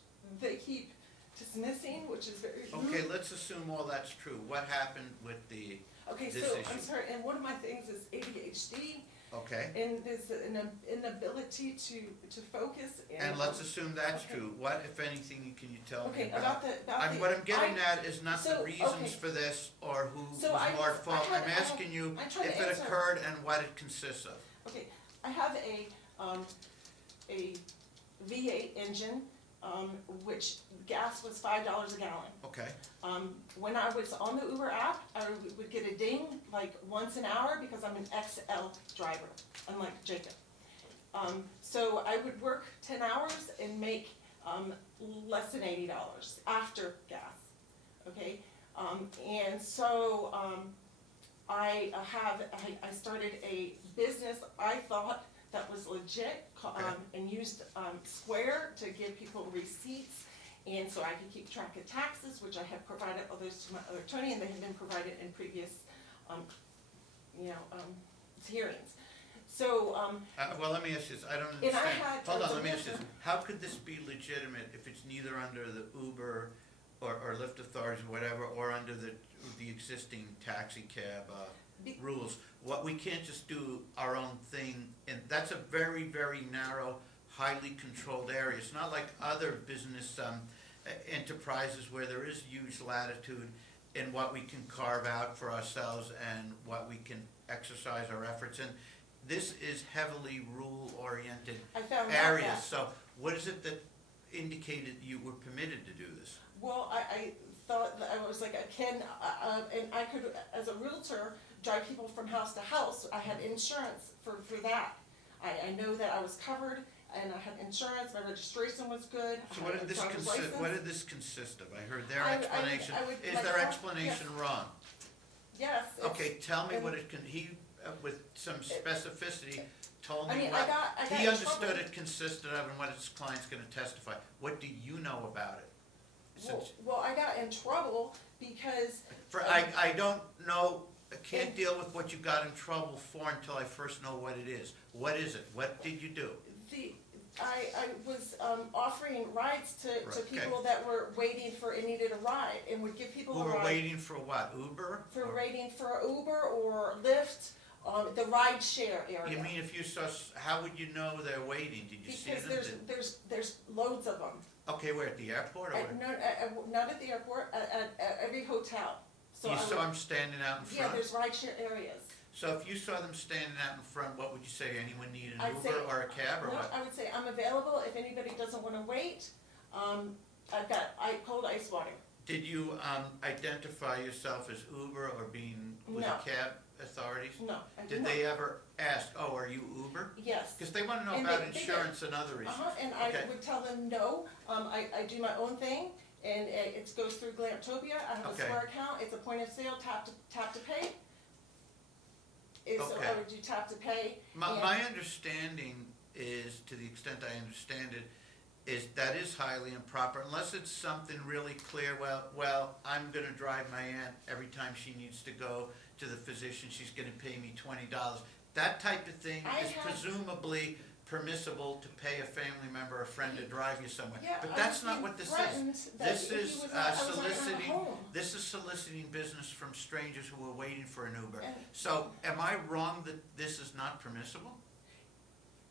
they keep dismissing, which is very rude. okay, let's assume all that's true. What happened with the, Okay, this so, issue. I'm sorry, and one of my things is ADHD, okay? and there's an inability to focus, And let's assume that's Okay. true. What, if anything, can you tell me Okay, about? What I'm getting at is not the so, reasons okay. for this or who was So I- more at fault. I had- I'm I have- asking you I'm trying if to it answer. occurred and what it consists of. Okay, I have a V8 engine, which gas was $5 a gallon. Okay, When I was on the Uber app, I would get a ding like once an hour because I'm an XL driver, unlike Jacob. So I would work 10 hours and make less than $80 after gas, okay? And so I started a business I thought that was legit, and used Square to give people receipts, and so I could keep track of taxes, which I have provided all those to my other attorney, and they have been provided in previous, hearings. So, well, let me ask you this, I don't And I understand. had- Hold on, let me ask you this. How could this be legitimate if it's neither under the Uber or Lyft authorities or whatever, or under the existing taxi cab Be- rules? What, we can't just do our own thing, and that's a very, very narrow, highly controlled area. It's not like other business enterprises where there is huge latitude in what we can carve out for ourselves and what we can exercise our efforts in. This is heavily rule-oriented I found out areas, that. so what is it that indicated you were permitted to do this? Well, I thought that I was like, and I could, as a realtor, drive people from house to house. I had insurance for that. I know that I was covered, and I had insurance, my registration was good. I So had what a did this driver's consist, license. what did this consist of? I heard their I would- explanation. I would Is like their to- explanation wrong? Yes. it's- Okay, tell me and- what it can, he, with some specificity, told I me mean, what I got he in understood trouble. it consisted of and what his client's gonna testify. What do you know about it? Since, Well, I got in trouble because, I don't know, I can't deal with what you got in trouble for until I first know what it is. What is it? What did you do? I was offering rides to Right, okay. people that were waiting for and needed a ride, and would give people Who a were ride. waiting for what, Uber? For Or- waiting for Uber or Lyft, the ride share area. You mean if you saw, how would you know they're waiting? Did you see Because them? there's loads of them. Okay, where, at the airport or where? Not at the airport, at every hotel. So You I saw would- them standing out in Yeah, front? there's ride share areas. So if you saw them standing out in front, what would you say? Anyone need an I'd Uber say- or a cab or No, what? I would say I'm available if anybody doesn't wanna wait. I've got cold ice water. Did you identify yourself as Uber or being with the No. cab authorities? No, I did Did not. they ever ask, oh, are you Uber? Yes. Because they want to know And about they did. insurance and other issues. And I Okay. would tell them, no, I do my own thing, and it goes through Glantopia, I have a Okay. Square account, it's a point of sale, tap to pay. So I Okay. would do tap to pay. My understanding is, to the extent I understand it, is that is highly improper, unless it's something really clear, well, I'm gonna drive my aunt every time she needs to go to the physician, she's gonna pay me $20. That type of thing I is have- presumably permissible to pay a family member or friend to drive you somewhere. Yeah, But I that's was not being what this is. threatened that This if he is was not- I was not gonna have a soliciting, home. this is soliciting business from strangers who are waiting for an Uber. And- So am I wrong that this is not permissible?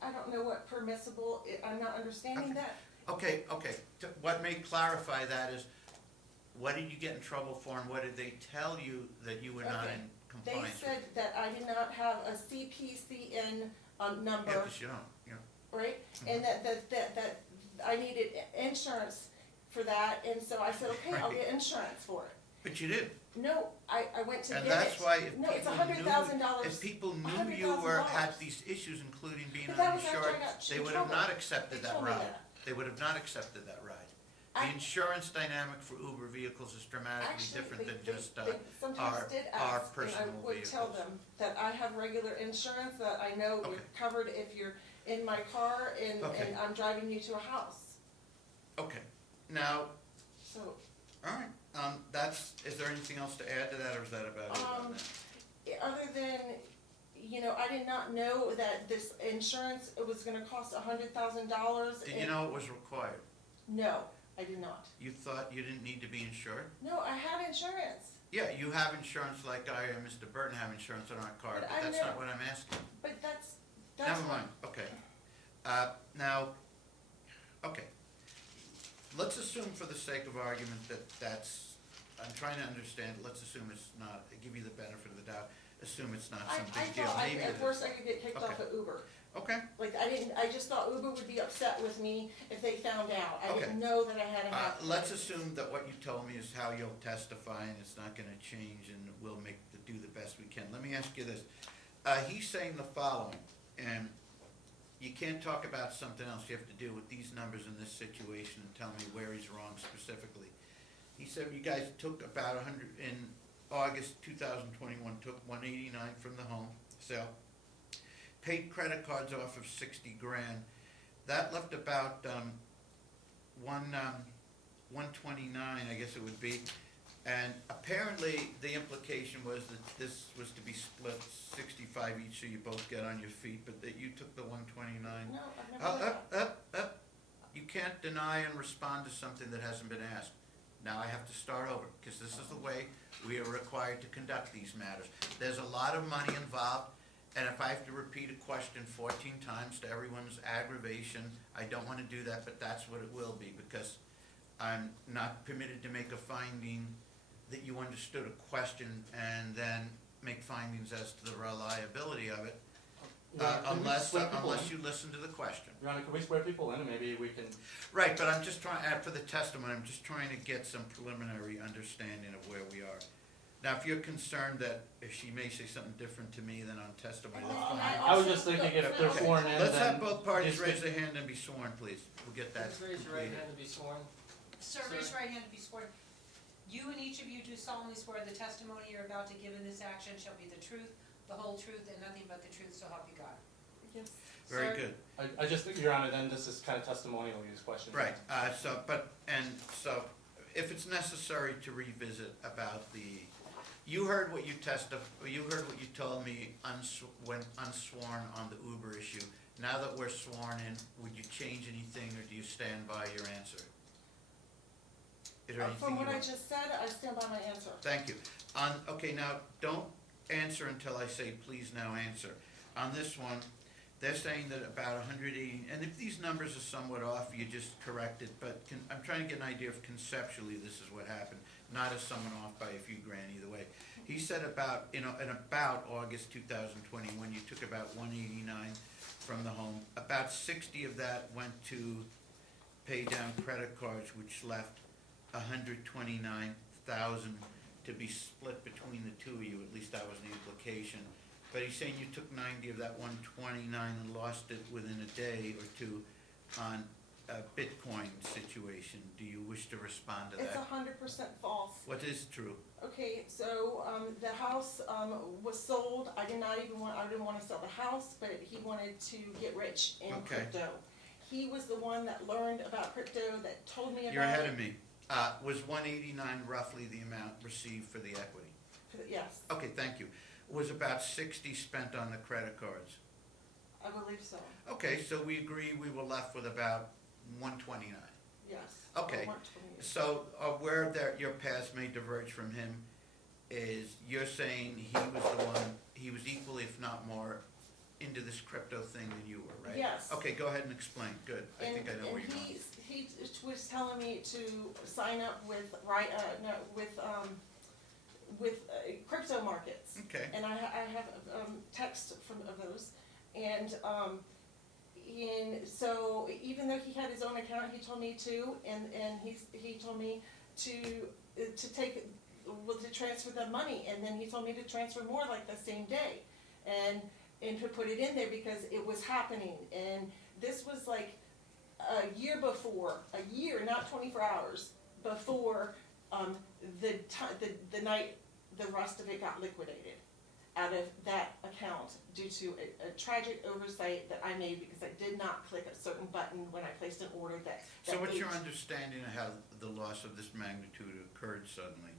I don't know what permissible, I'm not understanding that. Okay, what may clarify that is, what did you get in trouble for and what did they tell you that you were not Okay. in They compliance with? said that I did not have a CPCN Yeah, number, because you don't, you know. right? And that I needed insurance for that, and so I said, okay, I'll Right. get insurance for it. But you did. No, I went to get And it. that's why if No, it's people $100,000. if people knew you were, had $100,000. these issues, including being But that was after I uninsured, got they in would have trouble. not accepted They that told me ride. that. They would have not accepted that ride. The I- insurance dynamic for Uber vehicles is dramatically Actually, different than they just, sometimes our- did our ask, and I personal would tell vehicles. them that I have regular insurance, that I know you're Okay. covered if you're in my car and Okay. I'm driving you to a house. Okay, now, So, all right, is there anything else to add to that, or is that about it on that? other than, I did not know that this insurance, it was gonna cost $100,000. Did you know it was required? No, I did not. You thought you didn't need to be insured? No, I had insurance, Yeah, you have insurance like I and Mr. Burton have insurance on our car, But but I that's know- not what I'm asking. but that's Never not- mind, okay. Now, okay. Let's assume for the sake of argument that I'm trying to understand, let's assume it's not, I give you the benefit of the doubt, assume it's not some I big deal, thought, maybe it at is. worst, I could get kicked off Okay. of Uber. Okay, Like, I just thought Uber would be upset with me if they found out. I Okay. didn't know that I had a half. let's assume that what you told me is how you'll testify and it's not gonna change and we'll do the best we can. Let me ask you this, he's saying the following, and you can't talk about something else, you have to deal with these numbers in this situation and tell me where he's wrong specifically. He said you guys took about 100, in August 2021, took 189 from the home sale, paid credit cards off of 60 grand. That left about 129, I guess it would be. And apparently, the implication was that this was to be split 65 each, so you both get on your feet, but that you took the 129. No, I've never done that. You can't deny and respond to something that hasn't been asked. Now I have to start over, because this is the way we are required to conduct these matters. There's a lot of money involved, and if I have to repeat a question 14 times to everyone's aggravation, I don't want to do that, but that's what it will be, because I'm not permitted to make a finding that you understood a question and then make findings as to the reliability of it, Your Honor, can we unless swear people in? you listen to the question. Your Honor, can we swear people in and maybe we can, Right, but I'm just trying, for the testimony, I'm just trying to get some preliminary understanding of where we are. Now, if you're concerned that if she may say something different to me than on testimony, that's And fine. I was just thinking if they're Okay. sworn in, Let's then have both parties just- raise their hand and be sworn, please. We'll get that Please raise your right completed. hand to be sworn. Sir, raise your right hand to be sworn. You and each of you do solemnly swear the testimony you're about to give in this action shall be the truth, the whole truth, and nothing but the truth, so help you God. Yes. Very Sir? good. I just think, Your Honor, then this is kind of testimonial, these questions. Right, so if it's necessary to revisit about you heard what you told me when unsworn on the Uber issue. Now that we're sworn in, would you change anything, or do you stand by your answer? Is there anything From you what I want- just said, I stand by my answer. Thank you. Okay, now, don't answer until I say, please now answer. On this one, they're saying that about 180, and if these numbers are somewhat off, you just correct it, but I'm trying to get an idea of conceptually this is what happened, not as someone off by a few grand either way. He said in about August 2020, when you took about 189 from the home, about 60 of that went to pay down credit cards, which left 129,000 to be split between the two of you, at least that was the implication. But he's saying you took 90 of that 129 and lost it within a day or two on a Bitcoin situation. Do you wish to respond to It's that? 100% false. What is true? Okay, so, the house, was sold, I didn't wanna sell the house, but he wanted to get rich in Okay. crypto. He was the one that learned about crypto, that told me about it. You're ahead of me. Was 189 roughly the amount received for the equity? Yes, Okay, thank you. Was about 60 spent on the credit cards? I believe so, Okay, so we agree we were left with about 129. yes. Okay. Or 128. So where your paths may diverge from him is you're saying he was the one, he was equally, if not more, into this crypto thing than you were, right? Yes. Okay, go ahead and explain. Good. I think I know where you're going. And he was telling me to sign up with, crypto markets. Okay. And I have, text of those, and, so even though he had his own account, he told me to, and he told me to transfer the money, and then he told me to transfer more like the same day, and to put it in there because it was happening, and this was like a year, not 24 hours, before, the night the rest of it got liquidated out of that account due to a tragic oversight that I made because I did not click a certain button when I placed an order that. So what's your age- understanding of how the loss of this magnitude occurred suddenly?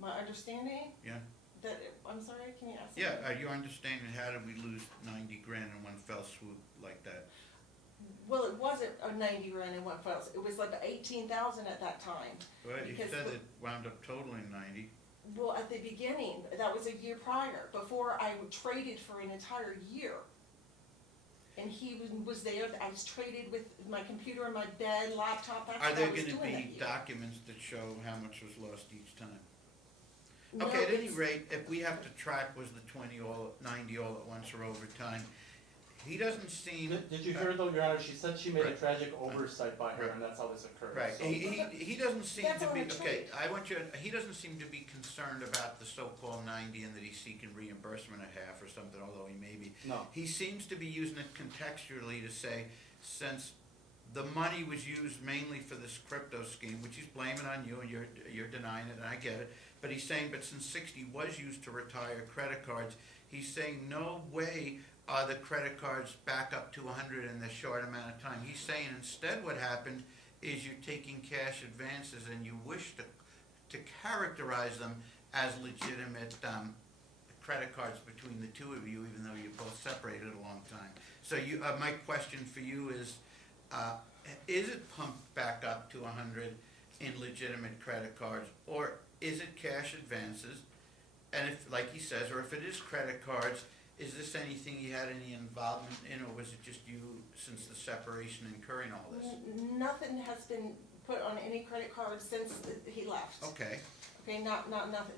My understanding Yeah? that, I'm sorry, can you ask? Yeah, are you understanding how did we lose 90 grand in one fell swoop like that? Well, it wasn't a 90 grand in one fell, it was like 18,000 at that time. Well, you Because said the- it wound up totaling 90. Well, at the beginning, that was a year prior, before I traded for an entire year. And he was there, I was traded with my computer and my bed, laptop, that's Are what I there was gonna doing that be year. documents that show how much was lost each time? No, Okay, at any it's- rate, if we have to track was the 90 all at once or over time, he doesn't seem. Did you hear though, Your Honor, she said she made a Right. tragic oversight by her, Right. and that's how this occurred. Right, So- he doesn't seem That's to on be, the okay, trade. I want you, he doesn't seem to be concerned about the so-called 90 and that he's seeking reimbursement of half or something, although he may be. No, He seems to be using it contextually to say, since the money was used mainly for this crypto scheme, which he's blaming on you and you're denying it, and I get it, but he's saying, but since 60 was used to retire credit cards, he's saying no way are the credit cards back up to 100 in this short amount of time. He's saying instead what happened is you're taking cash advances and you wish to characterize them as legitimate credit cards between the two of you, even though you're both separated a long time. So my question for you is it pumped back up to 100 in legitimate credit cards, or is it cash advances? And if, like he says, or if it is credit cards, is this anything you had any involvement in, or was it just you, since the separation, incurring all this? Nothing has been put on any credit card since he left. Okay, Okay, nothing,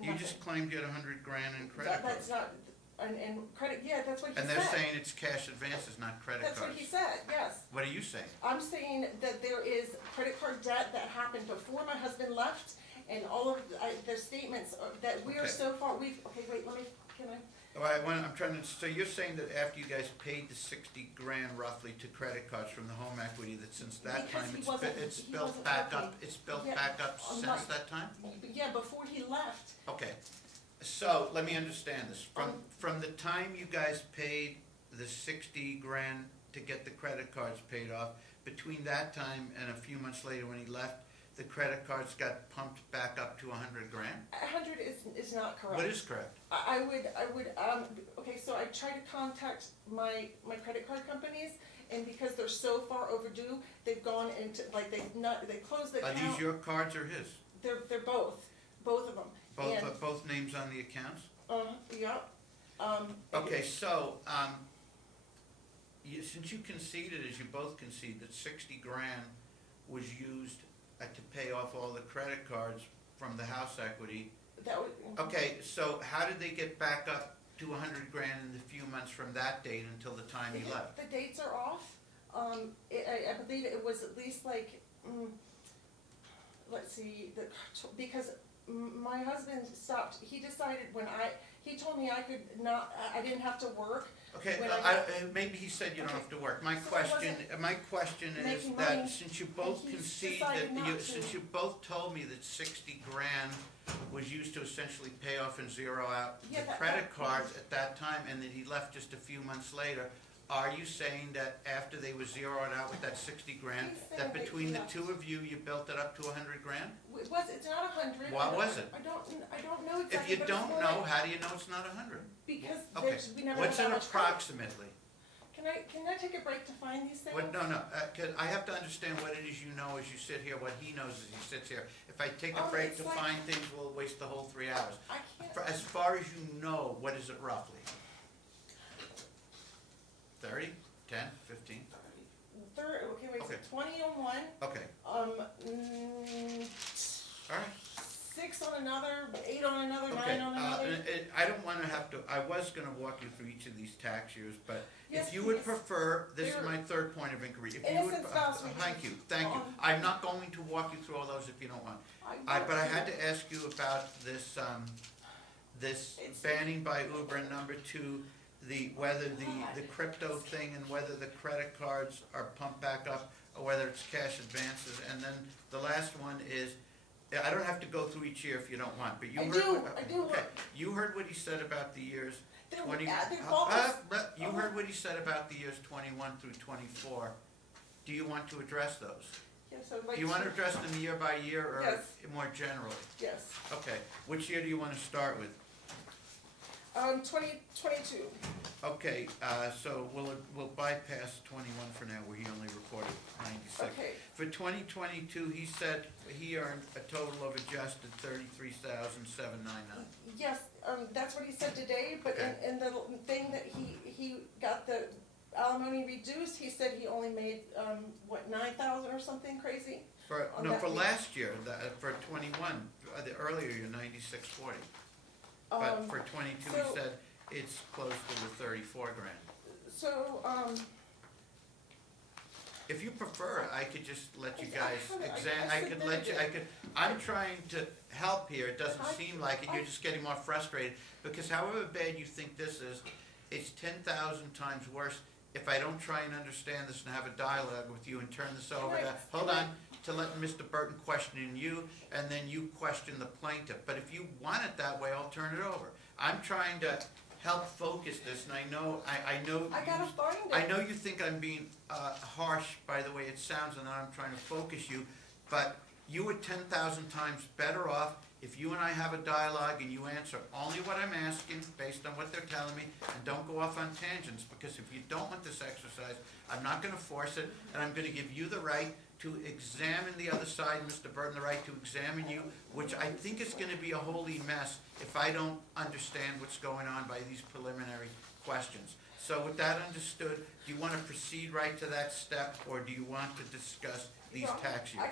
you just claimed you had 100 grand in credit That's cards. not, and credit, yeah, that's what he said. And they're saying it's cash advances, not credit That's cards. what he said, yes. What are you saying? I'm saying that there is credit card debt that happened before my husband left, and all of the statements that we are Okay. so far, okay, wait, can I? All right, I'm trying to, so you're saying that after you guys paid the 60 grand roughly to credit cards from the home equity, that since that Because time, he it's wasn't- it's he built wasn't back working. up, it's built Yeah, back up I'm since not- that time? Yeah, before he left, Okay, so let me understand this. Um, From the time you guys paid the 60 grand to get the credit cards paid off, between that time and a few months later when he left, the credit cards got pumped back up to 100 grand? 100 is not correct. What is correct? I would, okay, so I tried to contact my credit card companies, and because they're so far overdue, they've gone into, like, they closed the Are account. these your cards or his? They're both of them. And, Both names on the accounts? yeah, Okay, so, since you conceded, as you both conceded, that 60 grand was used to pay off all the credit cards from the house equity, that would. okay, so how did they get back up to 100 grand in the few months from that date until the time he left? The dates are off, I believe it was at least like, let's see, because my husband stopped, he decided he told me I could not, I didn't have to work. Okay, When I maybe he said you don't Okay. have to work. My So I question is making that money, since you both and he's concede decided not to. since you both told me that 60 grand was used to essentially pay off and zero out Yeah, the that- credit cards at that time, and that he left just a few months later, are you saying that after they were zeroed out with that 60 grand, He's saying that that he between the left. two of you, you built it up to 100 grand? It's not 100. Why was it? I don't know exactly. If you but it's don't more know, like- how do you know it's not 100? Because Okay, we never what's had it that much credit. approximately? Can can I take a break to find these things? What, no, 'cause I have to understand what it is you know as you sit here, what he knows as he sits here. If I take a Oh, break it's to like- find things, we'll waste the whole 3 hours. I can't. As far as you know, what is it roughly? 30, 10, 15? Okay, wait, so Okay. 20 on one, Okay, um, all right. 6 on another, 8 on another, Okay, 9 on another. I don't wanna have to, I was gonna walk you through each of these tax years, but Yes, if you would please. prefer, this is They're- my third point of inquiry. If you would, Innocent spouse thank you, thank you. Um, I'm not going to walk you through all those if you don't want. But I had to ask you about this, this It's- banning by Uber, and number two, whether the crypto thing and whether the credit cards are pumped back up, or whether it's cash advances, and then the last one is, I don't have to go through each year if you don't want, but you I heard. do, what- I do. Okay, you heard what he said about the years They're 20. false. You heard what he said about the years 21 through 24. Do you want to address those? Yes, I'd like Do you want to to, address them year by year or Yes. more generally? yes. Okay, which year do you want to start with? 2022. Okay, so we'll bypass 21 for now, where he only reported 96. Okay, For 2022, he said he earned a total of adjusted 33,799. yes, that's what he said today, but Okay. in the thing that he got the alimony reduced, he said he only made, 9,000 or something crazy? On that For week. last year, for 21, the earlier year, 9640. But for 22, he so- said it's close to the 34 grand. So, If you prefer, I could just let you I guys haven't- I could let you, I'm trying to help here, it doesn't seem like it, you're just getting more frustrated, because however bad you think this is, it's 10,000 times worse if I don't try and understand this and have a dialogue with you and turn this over to, hold on, to let Mr. Burton question you, and then you question the plaintiff, but if you want it that way, I'll turn it over. I'm trying to help focus this, and I know. I gotta find it. I know you think I'm being harsh by the way it sounds and that I'm trying to focus you, but you are 10,000 times better off if you and I have a dialogue and you answer only what I'm asking based on what they're telling me, and don't go off on tangents, because if you don't want this exercise, I'm not gonna force it, and I'm gonna give you the right to examine the other side, Mr. Burton, the right to examine you, which I think is gonna be a holy mess if I don't understand what's going on by these preliminary questions. So with that understood, do you want to proceed right to that step, or do you want to discuss these No, tax years?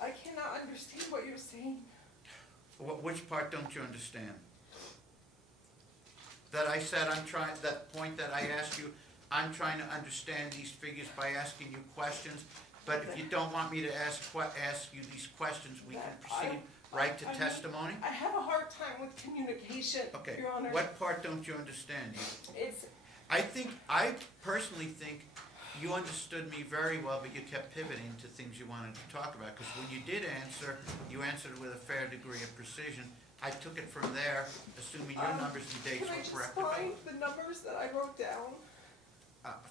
I cannot understand what you're saying. Which part don't you understand? That I said that point that I asked you, I'm trying to understand these figures by asking you questions, but if you don't want me to ask you these questions, we can proceed right to testimony? I have a hard time with communication, Okay, Your Honor. what part don't you understand? It's, I personally think you understood me very well, but you kept pivoting to things you wanted to talk about, because when you did answer, you answered with a fair degree of precision. I took it from there, assuming your numbers and dates can I were just correct. find the numbers that I wrote down?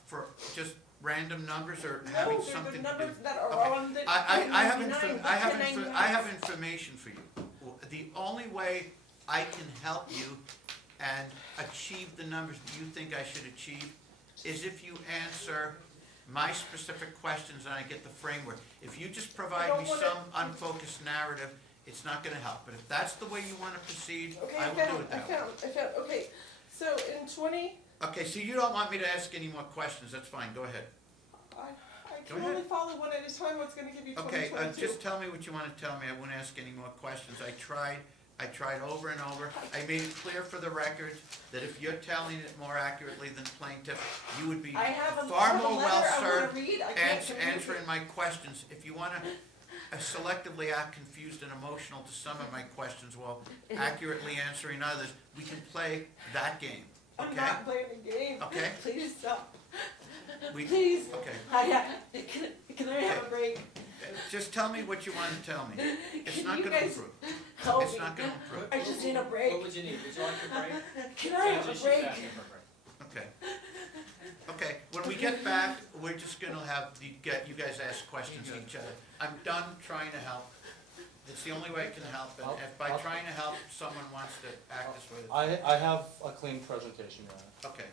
For just random numbers or having No, they're something the to numbers do? that are Okay. on the I have 1099, I have information for you. The only way I can help you and achieve the numbers that you think I should achieve is if you answer my specific questions and I get the framework. If you just provide me some unfocused narrative, it's not gonna help. But if that's the way you wanna proceed, Okay, I will do it that way. I found, okay, so in 20, Okay, so you don't want me to ask any more questions, that's fine, go ahead. I Go can ahead. only follow one at a time, what's gonna give you Okay, 2022? just tell me what you wanna tell me, I won't ask any more questions. I tried over and over. I made it clear for the record that if you're telling it more accurately than plaintiff, you would be I have a far letter more well I served wanna read, I can't communicate. answering my questions. If you wanna selectively act confused and emotional to some of my questions while accurately answering others, we can play that game, I'm okay? not playing a game. Okay. Please stop. We- Please. Okay, Can I have a break? just tell me what you wanna tell me. It's Can not you gonna guys improve. help It's me? not gonna improve. I just need a break. What would you need? Would you like a break? Can I have a She's break? asking for a break. Okay. Okay, when we get back, we're just gonna have you guys ask questions of each other. I'm done trying to help. It's the only way I can help, and if by trying to help, someone wants to act this way, I have a clean presentation, Your Honor. okay.